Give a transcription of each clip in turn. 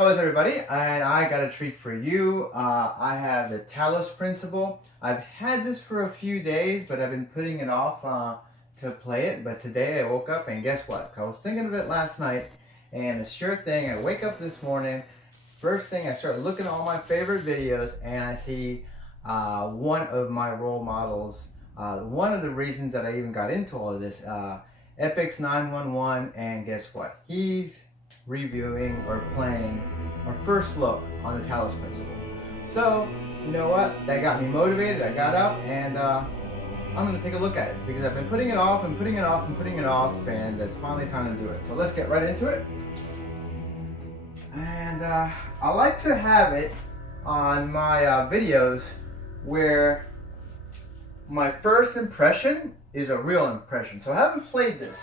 How is everybody? And I got a treat for you. I have the Talos principle. I've had this for a few days, but I've been putting it off to play it. But today I woke up and guess what? I was thinking of it last night, and the sure thing, I wake up this morning, first thing I start looking at all my favorite videos, and I see one of my role models. One of the reasons that I even got into all of this, Epic's 911, and guess what? He's reviewing or playing our first look on the Talos principle. So, you know what? That got me motivated. I got up and I'm going to take a look at it because I've been putting it off and putting it off and putting it off, and it's finally time to do it. So let's get right into it. And I like to have it on my videos where my first impression is a real impression. So I haven't played this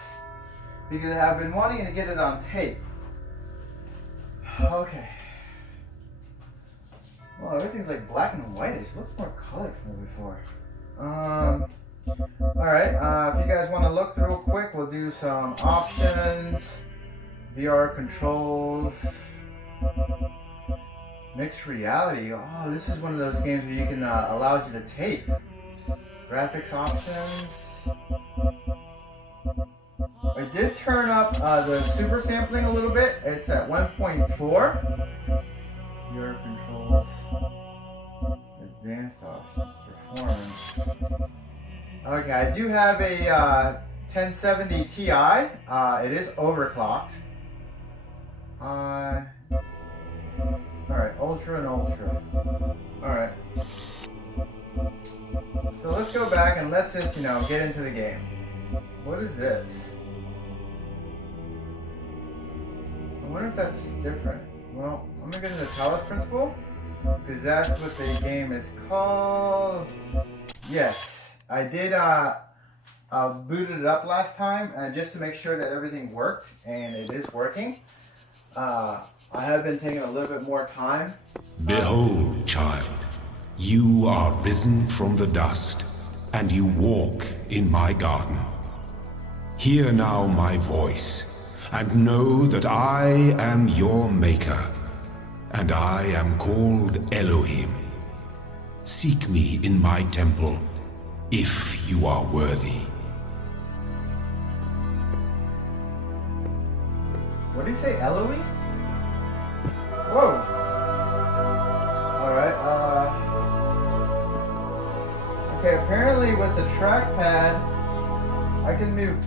because I've been wanting to get it on tape. Okay. Well, everything's like black and whitish. Looks more colored than before. Alright, if you guys want to look real quick, we'll do some options, VR controls, mixed reality. Oh, this is one of those games where you can allows you to tape. Graphics options. I did turn up the super sampling a little bit. It's at 1.4. Your controls. Advanced options. Performance. Okay, I do have a 1070 Ti. It is overclocked. Alright, Ultra and Ultra. Alright. So let's go back and let's just, get into the game. What is this? I wonder if that's different. Well, I'm gonna get into the Talos principle because that's what the game is called. Yes, I did booted it up last time just to make sure that everything worked, and it is working. I have been taking a little bit more time. Behold, child, you are risen from the dust, and you walk in my garden. Hear now my voice, and know that I am your maker, and I am called Elohim. Seek me in my temple, if you are worthy. What did he say, Elohim? Whoa! Alright, okay, apparently with the trackpad, I can move.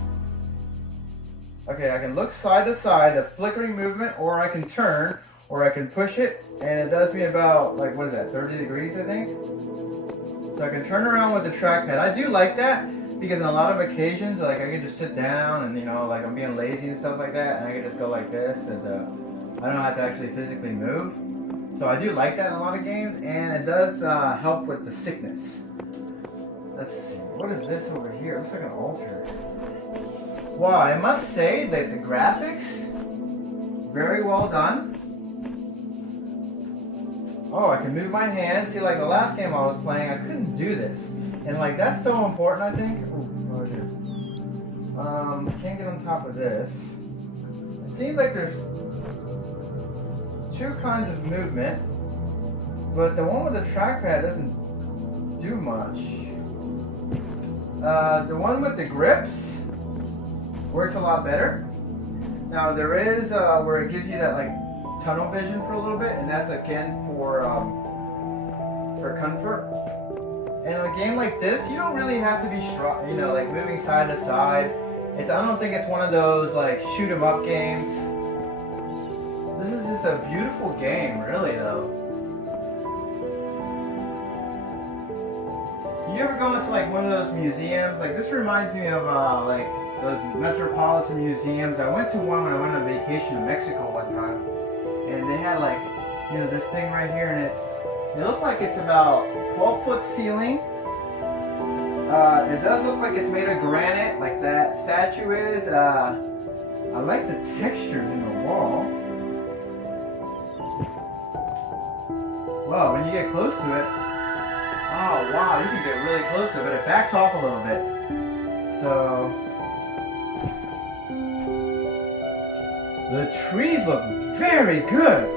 Okay, I can look side to side, a flickering movement, or I can turn, or I can push it, and it does me about, like, what is that, 30 degrees, I think? So I can turn around with the trackpad. I do like that, because on a lot of occasions, like, I can just sit down, and, like, I'm being lazy and stuff like that, and I can just go like this, and I don't have to actually physically move. So I do like that in a lot of games, and it does help with the sickness. Let's see, what is this over here? It looks like an altar. Wow, I must say that the graphics, very well done. Oh, I can move my hands. See, like the last game I was playing, I couldn't do this. And like, that's so important, I think. Ooh, oh, it is. Can't get on top of this. It seems like there's two kinds of movement, but the one with the trackpad doesn't do much. The one with the grips works a lot better. Now there is where it gives you that like tunnel vision for a little bit, and that's again for comfort. In a game like this, you don't really have to be strong, like moving side to side. I don't think it's one of those like shoot 'em up games. This is just a beautiful game, really though. You ever go into like one of those museums? Like this reminds me of like those metropolitan museums. I went to one when I went on vacation to Mexico one time, and they had like, this thing right here, and it looked like it's about 12-foot ceiling. It does look like it's made of granite, like that statue is. I like the textures in the wall. Wow, when you get close to it, oh wow, you can get really close to it, but it backs off a little bit. So the trees look very good.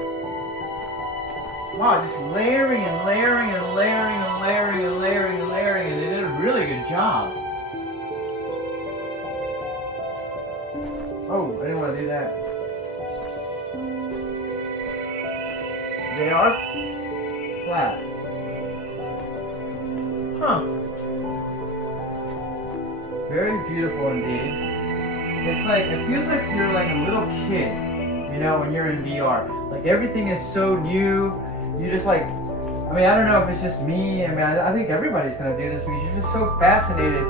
Wow, just layering and layering and layering and layering and layering and layering, and they did a really good job. Oh, I didn't want to do that. They are flat. Huh. Very beautiful indeed. It's like, it feels like you're like a little kid, you know, when you're in VR. Like everything is so new. You just like, I mean, I don't know if it's just me. I mean, I think everybody's going to do this because you're just so fascinated.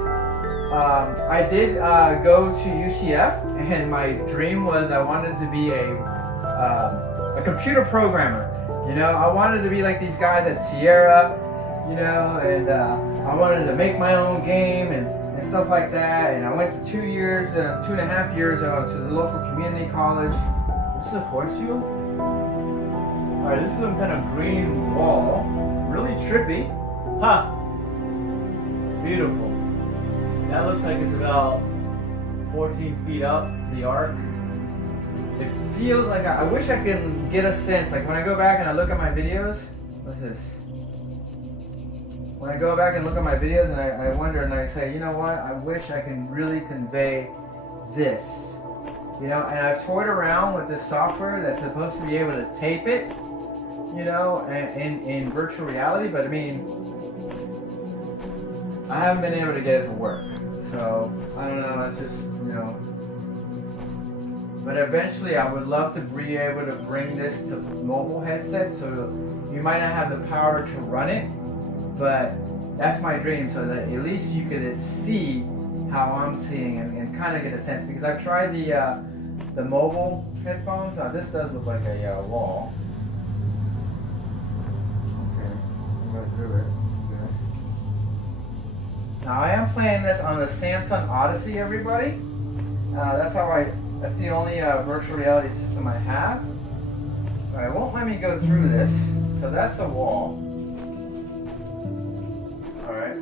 I did go to UCF, and my dream was I wanted to be a computer programmer. You know, I wanted to be like these guys at Sierra, you know, and I wanted to make my own game and stuff like that. And I went to 2.5 years to the local community college. This is a force field? Alright, this is some kind of green wall. Really trippy. Huh. Beautiful. That looks like it's about 14 feet up, the arc. It feels like, I wish I could get a sense, like when I go back and I look at my videos, what's this? When I go back and look at my videos and I wonder and I say, you know what, I wish I can really convey this. You know, and I've toyed around with this software that's supposed to be able to tape it, you know, in virtual reality, but I mean, I haven't been able to get it to work. So, I don't know, it's just, you know. But eventually I would love to be able to bring this to mobile headsets, so you might not have the power to run it, but that's my dream, so that at least you could see how I'm seeing and kind of get a sense. Because I've tried the mobile headphones. Now this does look like a wall. Okay, I'm going through it. Good. Now I am playing this on the Samsung Odyssey, everybody. That's the only virtual reality system I have. So it won't let me go through this. So that's a wall. Alright.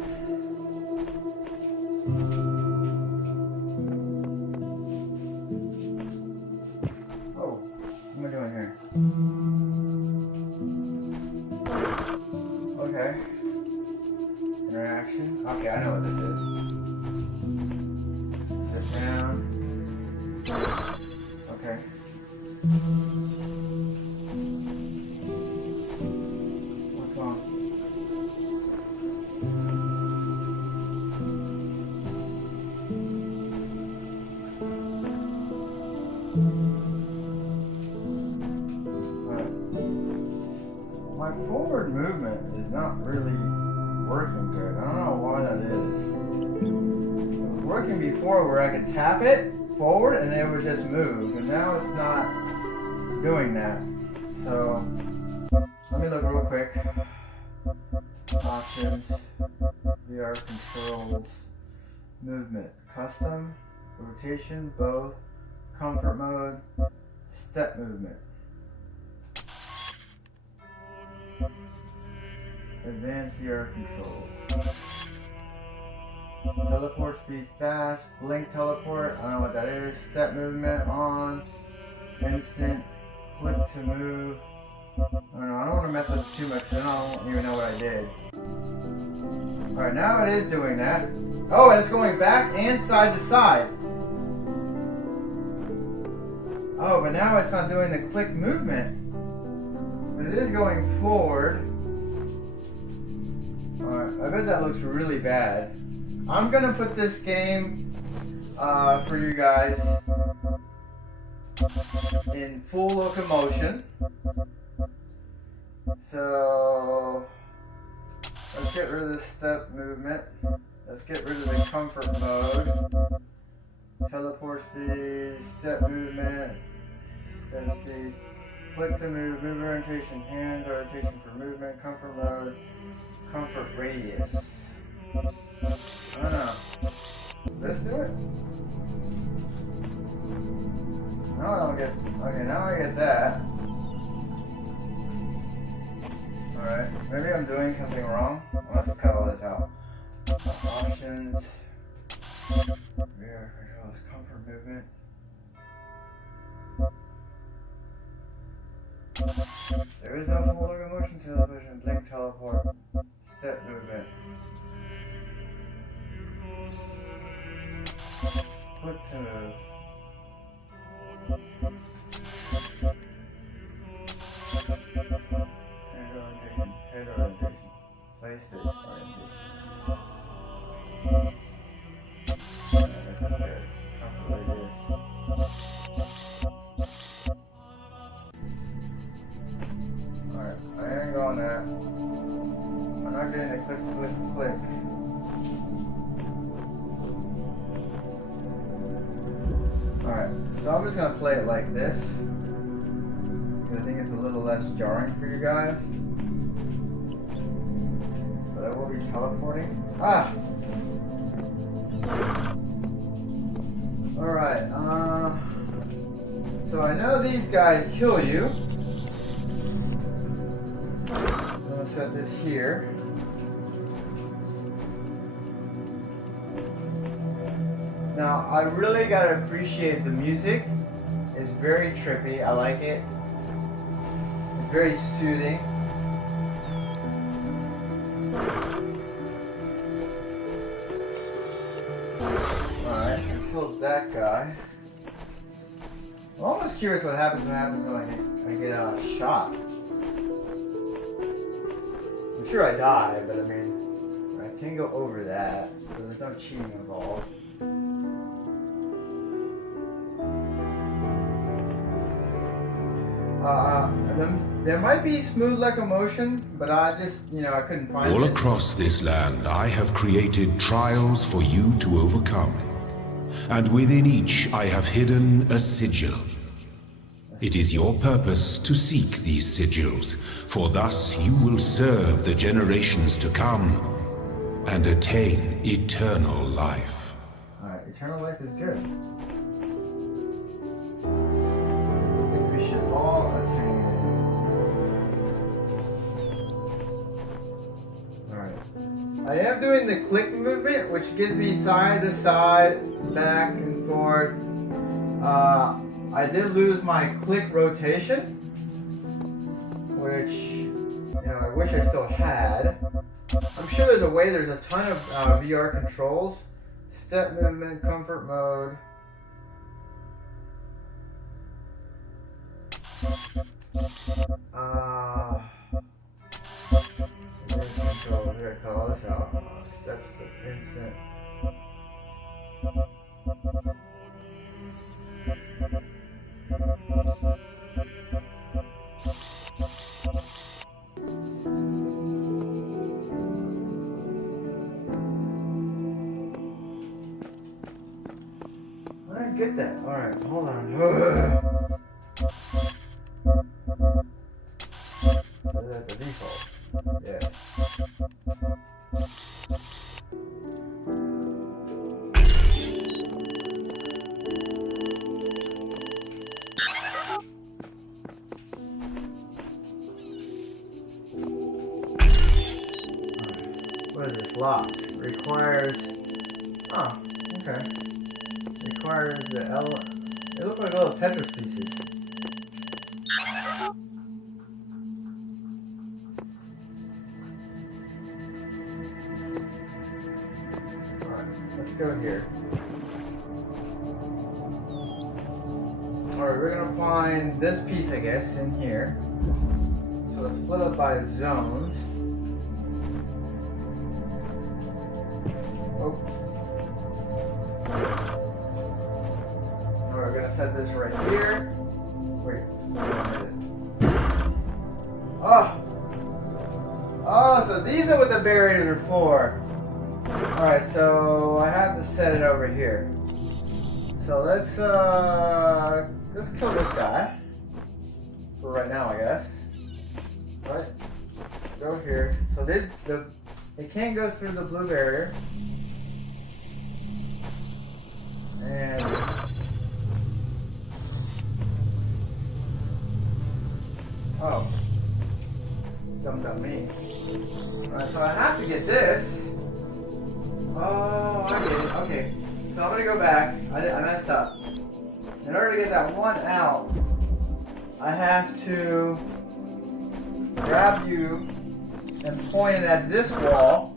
Oh, what am I doing here? Okay. Interaction. Okay, I know what this is. Sit down. Okay. What's on? My forward movement is not really working good. I don't know why that is. It was working before where I could tap it forward and it would just move, and now it's not doing that. So let me look real quick. Options, VR controls, movement, custom, rotation, both, comfort mode, step movement, advanced VR controls. Teleport speed fast, blink teleport, I don't know what that is, step movement on, instant, click to move. I don't know, I don't want to mess with it too much, then I don't even know what I did. Alright, now it is doing that. Oh, and it's going back and side to side. Oh, but now it's not doing the click movement. But it is going forward. Alright, I bet that looks really bad. I'm gonna put this game for you guys in full locomotion. So let's get rid of the step movement. Let's get rid of the comfort mode. Teleport speed, step movement, step speed, click to move, move orientation, hands orientation for movement, comfort mode, comfort radius. I don't know. Let's do it. No, I don't get. Okay, now I get that. Alright, maybe I'm doing something wrong. I'll have to cut all this out. Options. Rear controls, comfort movement. There is no full locomotion teleport. Step movement. Click to move. Head orientation. Head orientation. Play space orientation. I guess that's there. Comfort radius. Alright, I ain't going there. I'm not getting a click, click, click. Alright, so I'm just gonna play it like this. Because I think it's a little less jarring for you guys. But I will be teleporting. Ah! Alright, so I know these guys kill you. I'm gonna set this here. Now, I really gotta appreciate the music. It's very trippy. I like it. It's very soothing. Alright, I killed that guy. I'm almost curious what happens when I get shot. I'm sure I die, but I mean, I can't go over that, so there's no cheating involved. There might be smooth locomotion, but I just, I couldn't find it. All across this land, I have created trials for you to overcome. And within each, I have hidden a sigil. It is your purpose to seek these sigils, for thus you will serve the generations to come and attain eternal life. Alright, eternal life is good. I think we should all attain it. Alright. I am doing the click movement, which gives me side to side, back and forth. I did lose my click rotation, which, I wish I still had. I'm sure there's a way, there's a ton of VR controls. Step movement, comfort mode. Control. Here, cut all this out. Steps to instant. I didn't get that. Alright, hold on. So that's the default. Yeah. What is this? Locked. Requires... Oh, okay. Requires the L... They look like little Tetris pieces. Alright, let's go here. Alright, we're gonna find this piece, I guess, in here. So let's split up by zones. Oh. Alright, we're gonna set this right here. Wait. Oh! Oh, so these are what the barriers are for. Alright, so I have to set it over here. So let's kill this guy. For right now, I guess. Right? Go here. So it can't go through the blue barrier. And oh, dumped on me. Alright, so I have to get this. Oh, I get it. Okay, so I'm gonna go back. I messed up. In order to get that one out, I have to grab you and point it at this wall.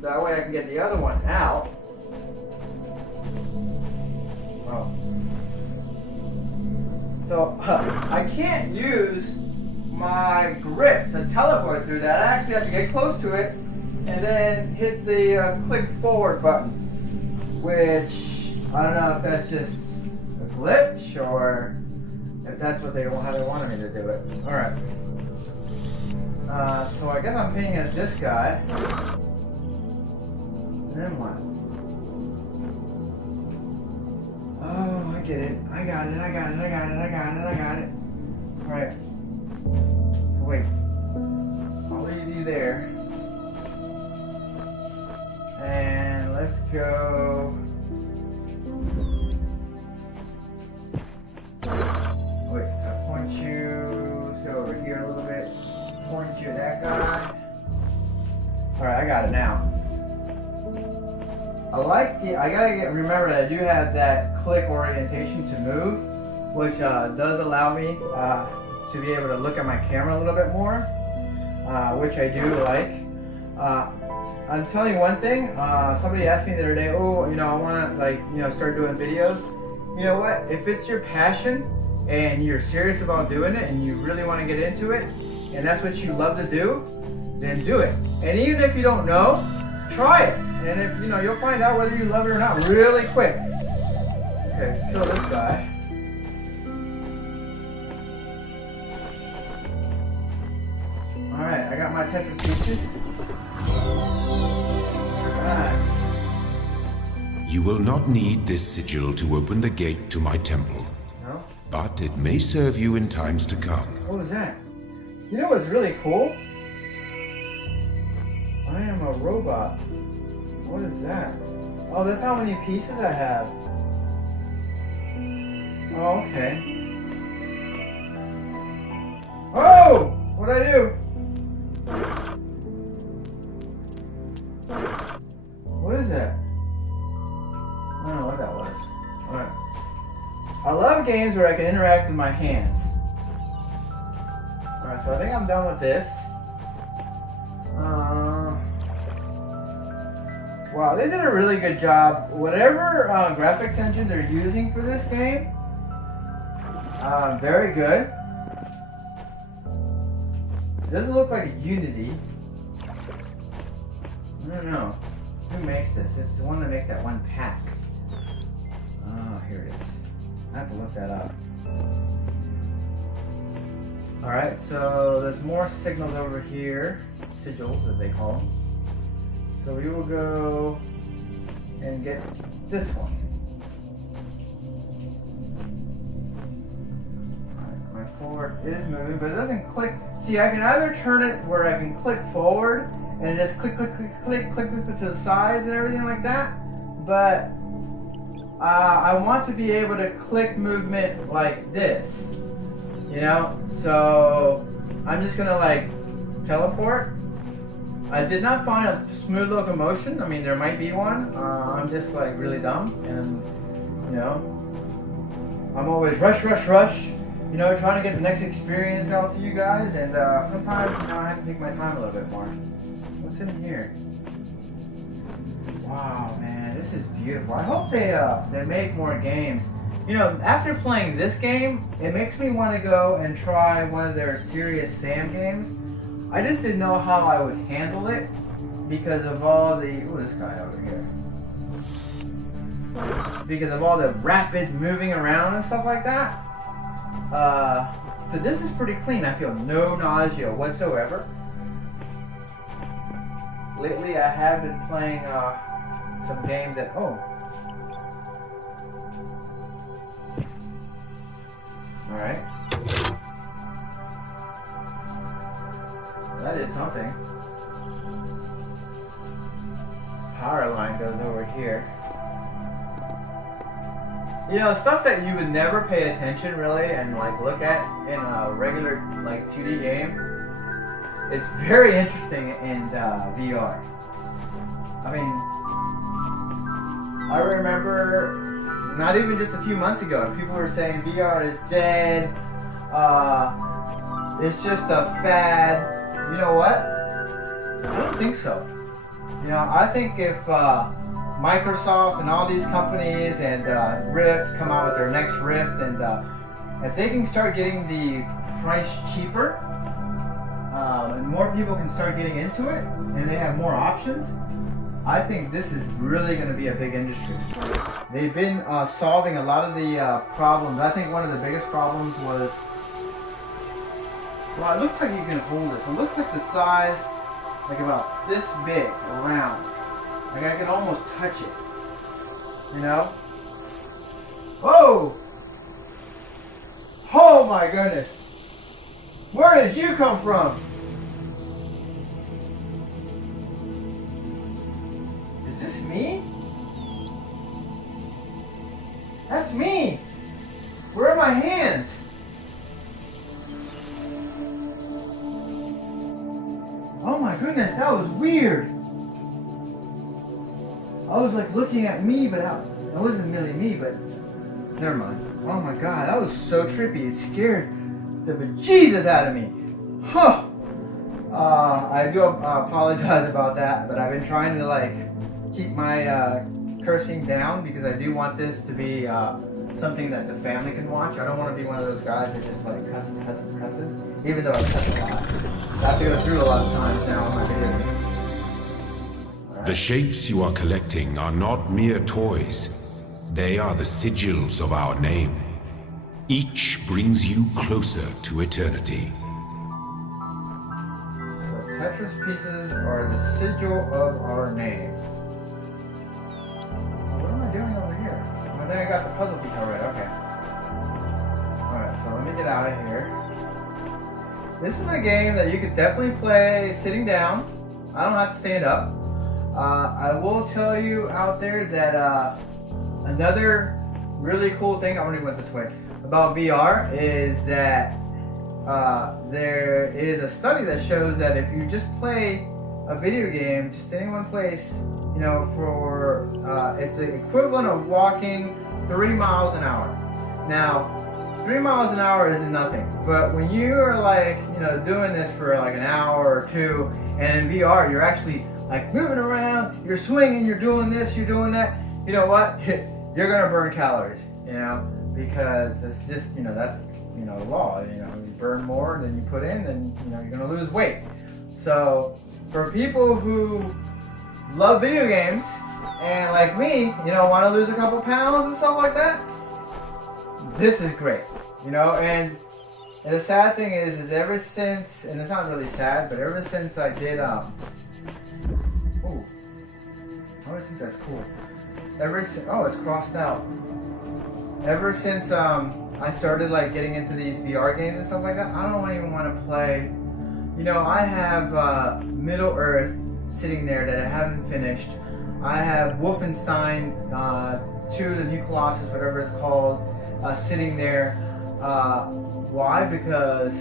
That way I can get the other one out. Oh. So I can't use my grip to teleport through that. I actually have to get close to it and then hit the click forward button, which I don't know if that's just a glitch or if that's what how they wanted me to do it. All right. So I guess I'm pinging at this guy. And then what? Oh, I get it. I got it. Alright. Wait. I'll leave you there. And let's go. Wait, I point you. Let's go over here a little bit. Point you at that guy. Alright, I got it now. I gotta remember that I do have that click orientation to move, which does allow me to be able to look at my camera a little bit more, which I do like. I'm telling you one thing, somebody asked me the other day, oh, I want to start doing videos. You know what? If it's your passion and you're serious about doing it and you really want to get into it, and that's what you love to do, then do it. And even if you don't know, try it. And if you'll find out whether you love it or not really quick. Okay, kill this guy. Alright, I got my Tetris pieces. Alright. You will not need this sigil to open the gate to my temple. No? But it may serve you in times to come. What was that? You know what's really cool? I am a robot. What is that? Oh, that's how many pieces I have. Oh, okay. Oh! What'd I do? What is that? I don't know what that was. Alright. I love games where I can interact with my hands. Alright, so I think I'm done with this. Wow, they did a really good job. Whatever graphics engine they're using for this game, very good. It doesn't look like Unity. I don't know. Who makes this? It's the one that makes that one pack. Oh, here it is. I have to look that up. Alright, so there's more signals over here. Sigils, as they call them. So we will go and get this one. Alright, my forward is moving, but it doesn't click. See, I can either turn it where I can click forward and just click to the sides and everything like that, but I want to be able to click movement like this, so I'm just gonna teleport. I did not find a smooth locomotion. I mean, there might be one. I'm just really dumb, and I'm always rush, trying to get the next experience out to you guys, and sometimes I have to take my time a little bit more. What's in here? Wow, man, this is beautiful. I hope they make more games. After playing this game, it makes me want to go and try one of their Serious Sam games. I just didn't know how I would handle it because of all the... Ooh, this guy over here. Because of all the rapid moving around and stuff like that. But this is pretty clean. I feel no nausea whatsoever. Lately I have been playing some games that... Oh. Alright. That did something. Power line goes over here. Stuff that you would never pay attention really and look at in a regular 2D game. It's very interesting in VR. I mean, I remember not even just a few months ago, people were saying VR is dead. It's just a fad. You know what? I don't think so. You know, I think if Microsoft and all these companies and Rift come out with their next Rift, and if they can start getting the price cheaper, and more people can start getting into it, and they have more options, I think this is really going to be a big industry. They've been solving a lot of the problems. I think one of the biggest problems was, well, it looks like you can hold it. It looks like the size, like about this big around. Like I can almost touch it. You know? Whoa! Oh my goodness! Where did you come from? Is this me? That's me! Where are my hands? Oh my goodness, that was weird! I was like looking at me, but that wasn't really me, but never mind. Oh my god, that was so trippy. It scared the bejesus out of me. Huh. I do apologize about that, but I've been trying to like keep my cursing down because I do want this to be something that the family can watch. I don't want to be one of those guys that just like cusses, even though I cuss a lot. I have to go through a lot of times now on my videos. The shapes you are collecting are not mere toys. They are the sigils of our name. Each brings you closer to eternity. So Tetris pieces are the sigil of our name. What am I doing over here? I think I got the puzzle piece already. Okay. Alright, so let me get out of here. This is a game that you could definitely play sitting down. I don't have to stand up. I will tell you out there that another really cool thing, I already went this way, about VR is that there is a study that shows that if you just play a video game just in one place, you know, for it's the equivalent of walking 3 miles an hour. Now, 3 miles an hour is nothing, but when you are like, you know, doing this for like an hour or two, and in VR you're actually like moving around, you're swinging, you're doing this, you're doing that, you know what? You're gonna burn calories, you know, because it's just, you know, that's, you know, law. You know, you burn more than you put in, then, you know, you're gonna lose weight. So for people who love video games and like me, you know, want to lose a couple pounds and stuff like that, this is great, you know. And the sad thing is ever since, and it's not really sad, but ever since I did, oh, I always think that's cool. Ever since, oh, it's crossed out. Ever since I started like getting into these VR games and stuff like that, I don't even want to play. You know, I have Middle Earth sitting there that I haven't finished. I have Wolfenstein 2, the New Colossus, whatever it's called, sitting there. Why? Because,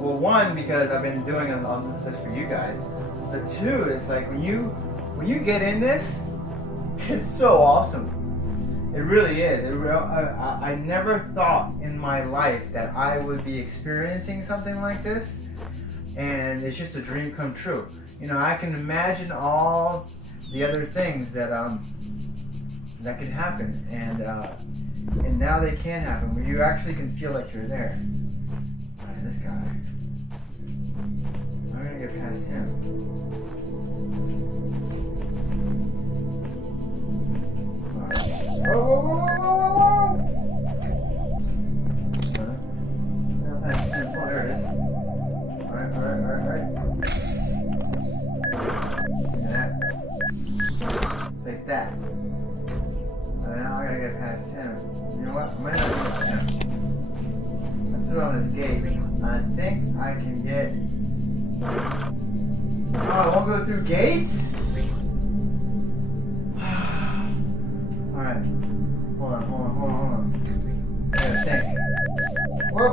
well, one, because I've been doing this for you guys. But two, it's like when you get in this, it's so awesome. It really is. I never thought in my life that I would be experiencing something like this, and it's just a dream come true. You know, I can imagine all the other things that that can happen, and now they can happen, where you actually can feel like you're there. Alright, this guy. I'm gonna get past him. Whoa, whoa, whoa, whoa, whoa, whoa! Oh, there it is. Alright. Like that. Now I gotta get past him. You know what? I might not get past him. Let's put on this gate. I think I can get... Oh, I won't go through gates? Alright. Hold on. I gotta think. Whoa!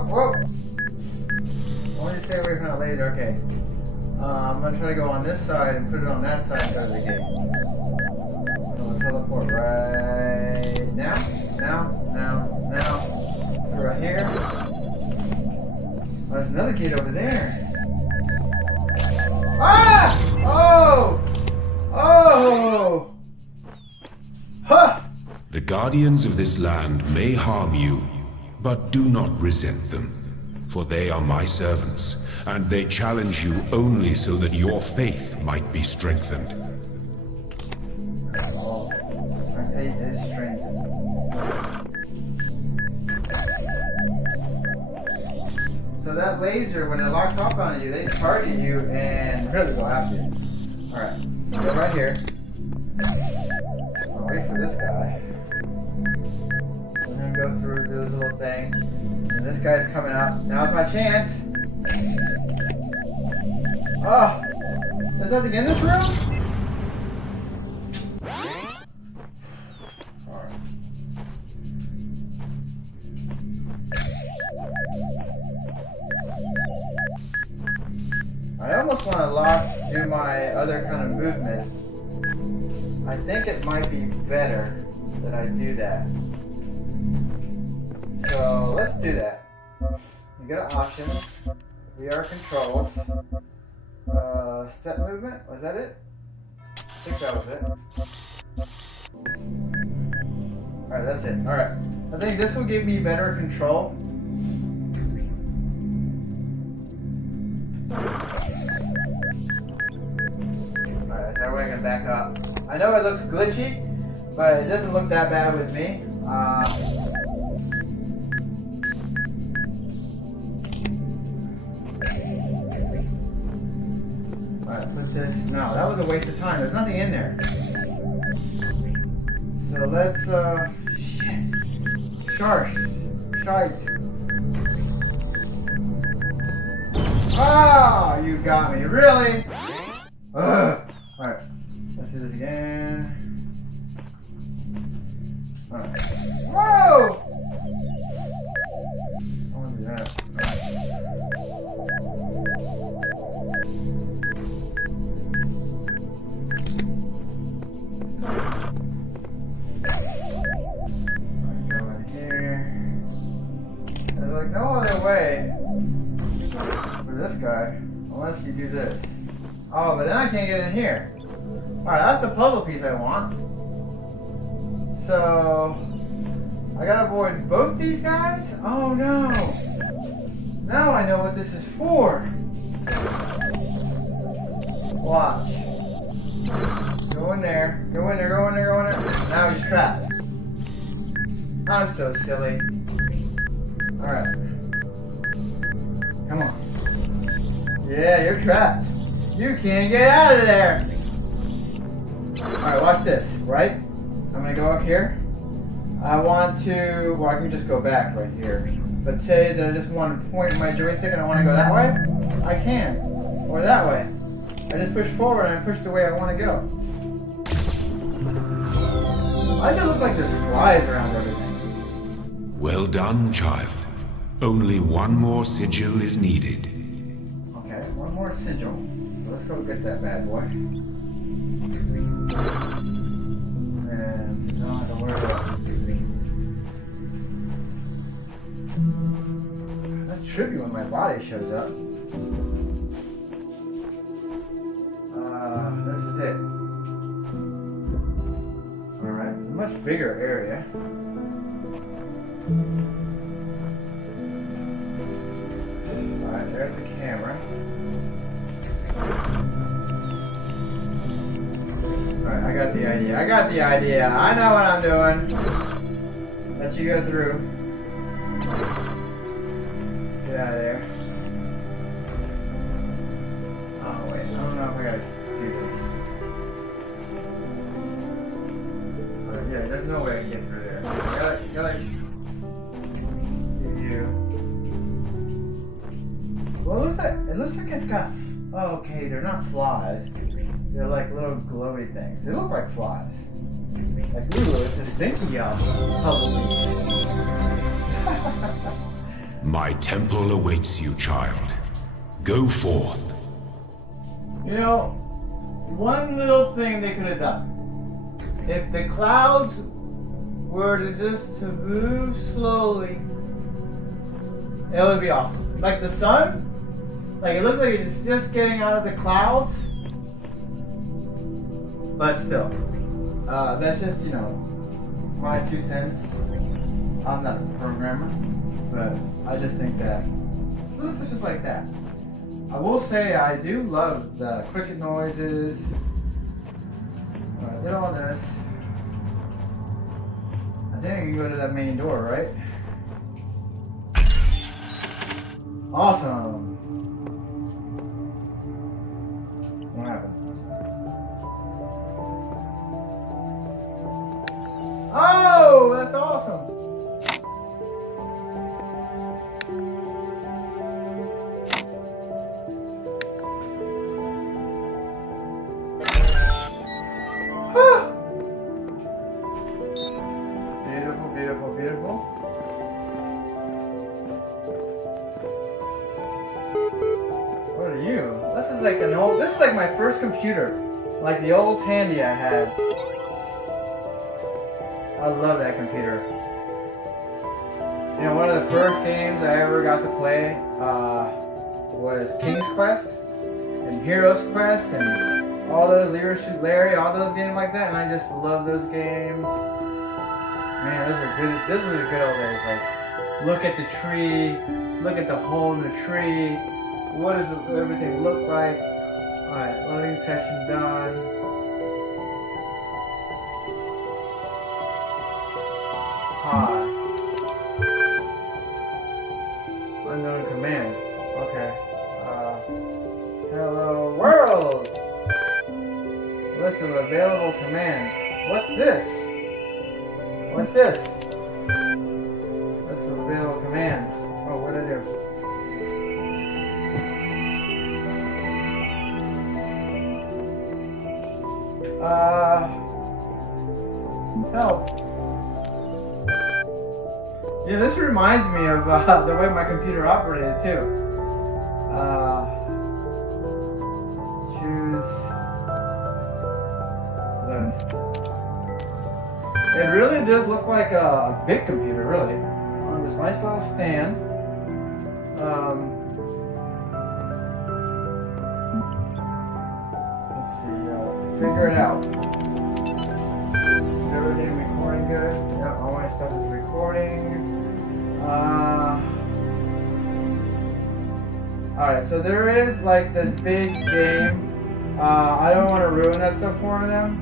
I want you to stay away from that laser. Okay. I'm gonna try to go on this side and put it on that side and go to the gate. So let's teleport right now. Right here. Oh, there's another gate over there. Ah! The guardians of this land may harm you, but do not resent them, for they are my servants, and they challenge you only so that your faith might be strengthened. Oh, my faith is strengthened. So that laser, when it locks up on you, they target you and really go after you. Alright, go right here. I'll wait for this guy. I'm gonna go through this little thing. And this guy's coming up. Now's my chance. Oh! There's nothing in this room? Alright. I almost want to do my other kind of movement. I think it might be better that I do that. So let's do that. You go to options, VR controls, step movement, was that it? I think that was it. Alright, that's it. Alright. I think this will give me better control. Alright, that way I can back up. I know it looks glitchy, but it doesn't look that bad with me. Alright, put this. No, that was a waste of time. There's nothing in there. So let's, shit. Shite. Ah, you got me. Really? Ugh. Alright, let's do this again. Alright. Whoa! I want to do that. No other way for this guy unless you do this. Oh, but then I can't get in here. Alright, that's the puzzle piece I want. So I gotta avoid both these guys? Oh no. Now I know what this is for. Watch. Go in there. Go in there, go in there, go in there. Now he's trapped. I'm so silly. Alright. Come on. Yeah, you're trapped. You can't get out of there. Alright, watch this, right? I'm gonna go up here. I want to, well, I can just go back right here. But say that I just want to point my joystick and I want to go that way, I can. Or that way. I just push forward and I push the way I want to go. Why does it look like there's flies around everything? Well done, child. Only one more sigil is needed. Okay, one more sigil. So let's go get that bad boy. And no, I don't worry about this. That's trippy when my body shows up. This is it. Alright, much bigger area. Alright, there's the camera. Alright, I got the idea. I know what I'm doing. Let you go through. Get out of there. Oh, wait. I don't know if I gotta do this. Alright, yeah, there's no way I can get through there. I gotta well, it looks like it's got, oh, okay, they're not flies. They're like little glowy things. They look like flies. Like, ooh, it's a stinky puzzle piece. My temple awaits you, child. Go forth. You know, one little thing they could have done. If the clouds were to just to move slowly, it would be awesome. Like the sun, like it looks like it's just getting out of the clouds, but still, that's just, you know, my 2 cents. I'm not a programmer, but I just think that it looks just like that. I will say I do love the cricket noises. Alright, did all this. I think I can go to that main door, right? Awesome. What happened? Oh, that's awesome. Beautiful, beautiful, beautiful. What are you? This is like this is like my first computer. Like the old Tandy I had. I love that computer. You know, one of the first games I ever got to play was King's Quest and Heroes Quest and all those Lear Shoot Larry, all those games like that, and I just love those games. Man, those are good. Those were the good old days. Like, look at the tree, look at the hole in the tree. What does everything look like? All right, loading section done. Hi. Unknown command. Okay. Hello world. List of available commands. What's this? What's this? List of available commands. Oh, what did I do? Help. Yeah, this reminds me of the way my computer operated too. Choose this. It really does look like a big computer, really, on this nice little stand. Let's see, figure it out. Is everything recording good? Yep, all my stuff is recording. Alright, so there is like this big game. I don't want to ruin that stuff for them.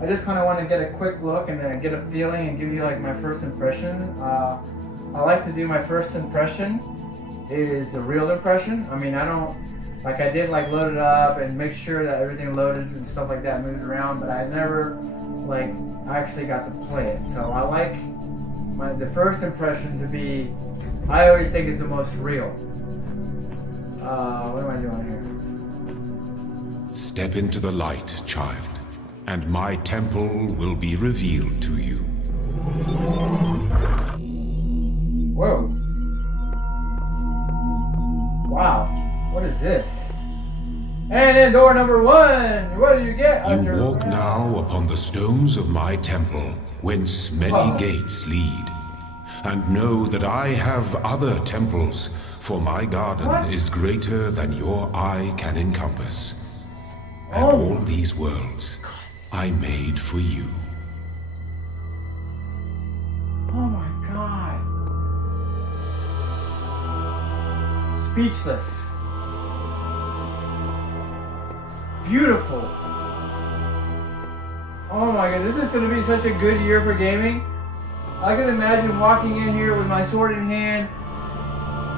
I just kind of want to get a quick look and then get a feeling and give you like my first impression. I like to do my first impression is the real impression. I mean, I don't, like I did like load it up and make sure that everything loaded and stuff like that moved around, but I never like actually got to play it. So I like the first impression to be, I always think is the most real. What am I doing here? Step into the light, child, and my temple will be revealed to you. Whoa. Wow. What is this? And in door number 1, what do you get? You walk now upon the stones of my temple, whence many gates lead. And know that I have other temples, for my garden is greater than your eye can encompass. And all these worlds I made for you. Oh my God. Speechless. It's beautiful. Oh my God, this is going to be such a good year for gaming. I can imagine walking in here with my sword in hand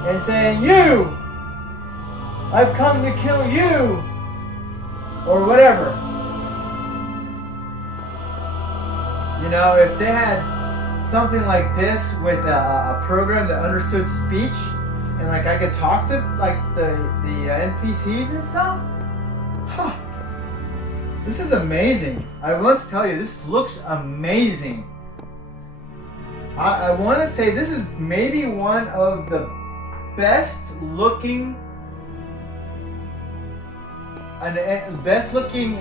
and saying, "You! I've come to kill you!" Or whatever. You know, if they had something like this with a program that understood speech and like I could talk to like the NPCs and stuff, huh. This is amazing. I must tell you, this looks amazing. I want to say this is maybe one of the best looking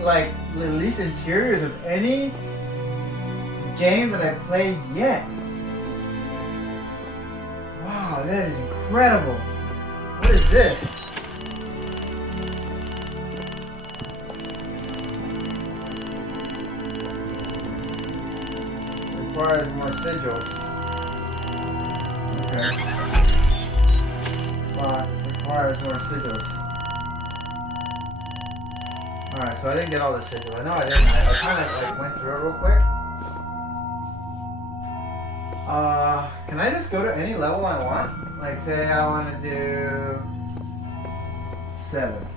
like at least interiors of any game that I've played yet. Wow, that is incredible. What is this? requires more sigils. Okay. Requires more sigils. Alright, so I didn't get all the sigils. I know I didn't. I kind of like went through it real quick. Can I just go to any level I want? Like say I want to do 7.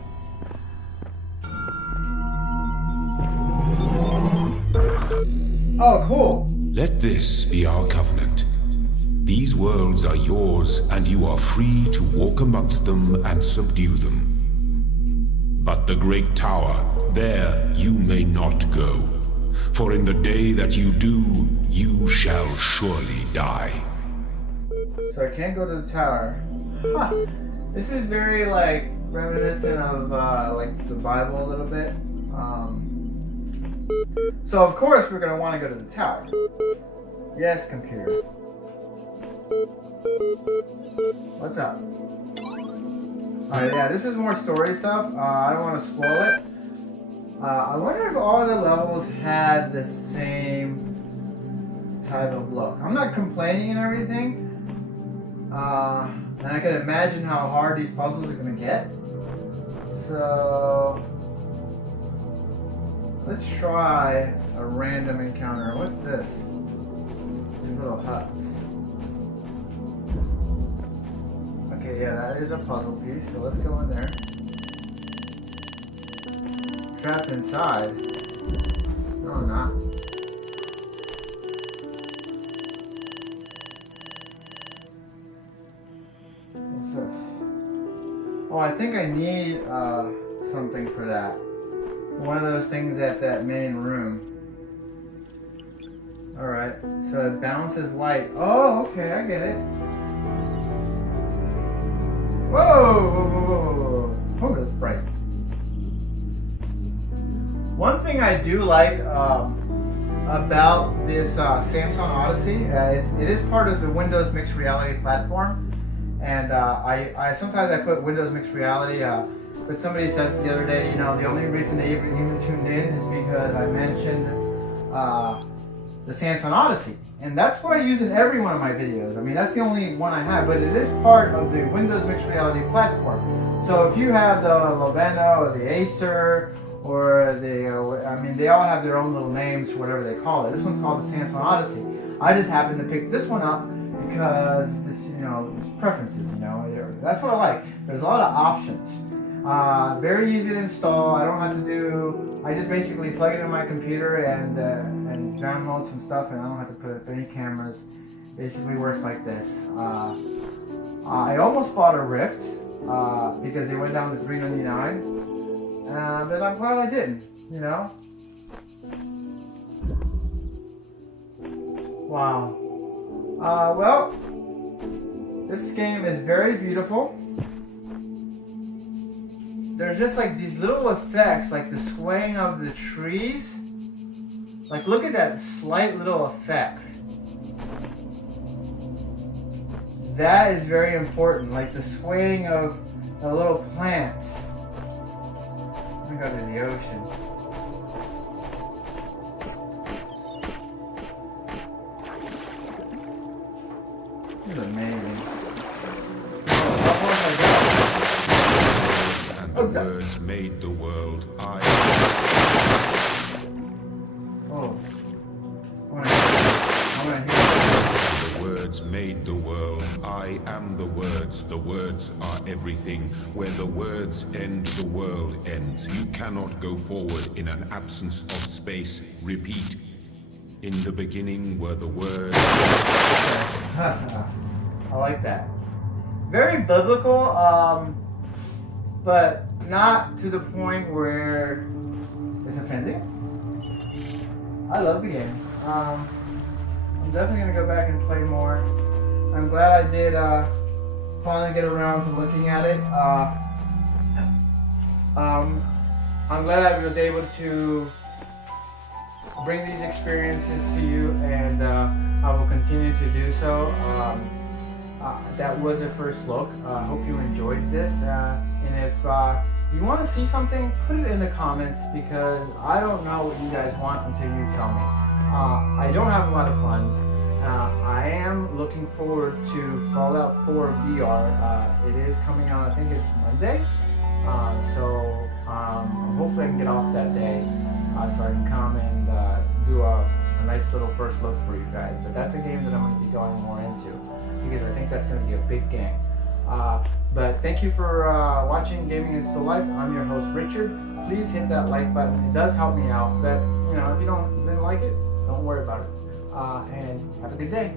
Oh, cool. Let this be our covenant. These worlds are yours, and you are free to walk amongst them and subdue them. But the great tower, there you may not go. For in the day that you do, you shall surely die. So I can't go to the tower. Huh. This is very like reminiscent of like the Bible a little bit. So of course we're gonna want to go to the tower. Yes, computer. What's up? Alright, yeah, this is more story stuff. I don't want to spoil it. I wonder if all the levels had the same type of look. I'm not complaining and everything. And I can imagine how hard these puzzles are going to get. So let's try a random encounter. What's this? These little huts. Okay, yeah, that is a puzzle piece, so let's go in there. Trapped inside? No, I'm not. What's this? Oh, I think I need something for that. One of those things at that main room. Alright, so it bounces light. Oh, okay, I get it. Whoa, whoa, whoa, whoa, whoa. Oh, that's bright. One thing I do like about this Samsung Odyssey, it is part of the Windows Mixed Reality platform, and I sometimes I put Windows Mixed Reality, but somebody said the other day, you know, the only reason they even tuned in is because I mentioned the Samsung Odyssey, and that's what I use in every one of my videos. I mean, that's the only one I have, but it is part of the Windows Mixed Reality platform. So if you have the Lavena or the Acer, or the, I mean, they all have their own little names, whatever they call it. This one's called the Samsung Odyssey. I just happened to pick this one up because, this, you know, preferences, you know. That's what I like. There's a lot of options. Very easy to install. I don't have to do, I just basically plug it in my computer and download some stuff, and I don't have to put up any cameras. Basically works like this. I almost bought a Rift because they went down to $399. But I'm glad I didn't, you know? Wow. Well, this game is very beautiful. There's just like these little effects, like the swaying of the trees. Like, look at that slight little effect. That is very important, like the swaying of the little plants. I'm gonna go to the ocean. This is amazing. And the words made the world. Oh. I wanna hear The words made the world. I am the words. The words are everything. Where the words end, the world ends. You cannot go forward in an absence of space. Repeat. In the beginning were the words. I like that. Very biblical, but not to the point where it's offending. I love the game. I'm definitely gonna go back and play more. I'm glad I did finally get around to looking at it. I'm glad I was able to bring these experiences to you, and I will continue to do so. That was a first look. I hope you enjoyed this, and if you want to see something, put it in the comments, because I don't know what you guys want until you tell me. I don't have a lot of funds. I am looking forward to Fallout 4 VR. It is coming out, I think it's Monday. So hopefully I can get off that day so I can come and do a nice little first look for you guys. But that's a game that I'm going to be going more into because I think that's going to be a big game. But thank you for watching Gaming is Still Life. I'm your host Richard. Please hit that like button. It does help me out. But if you didn't like it, don't worry about it. And have a good day.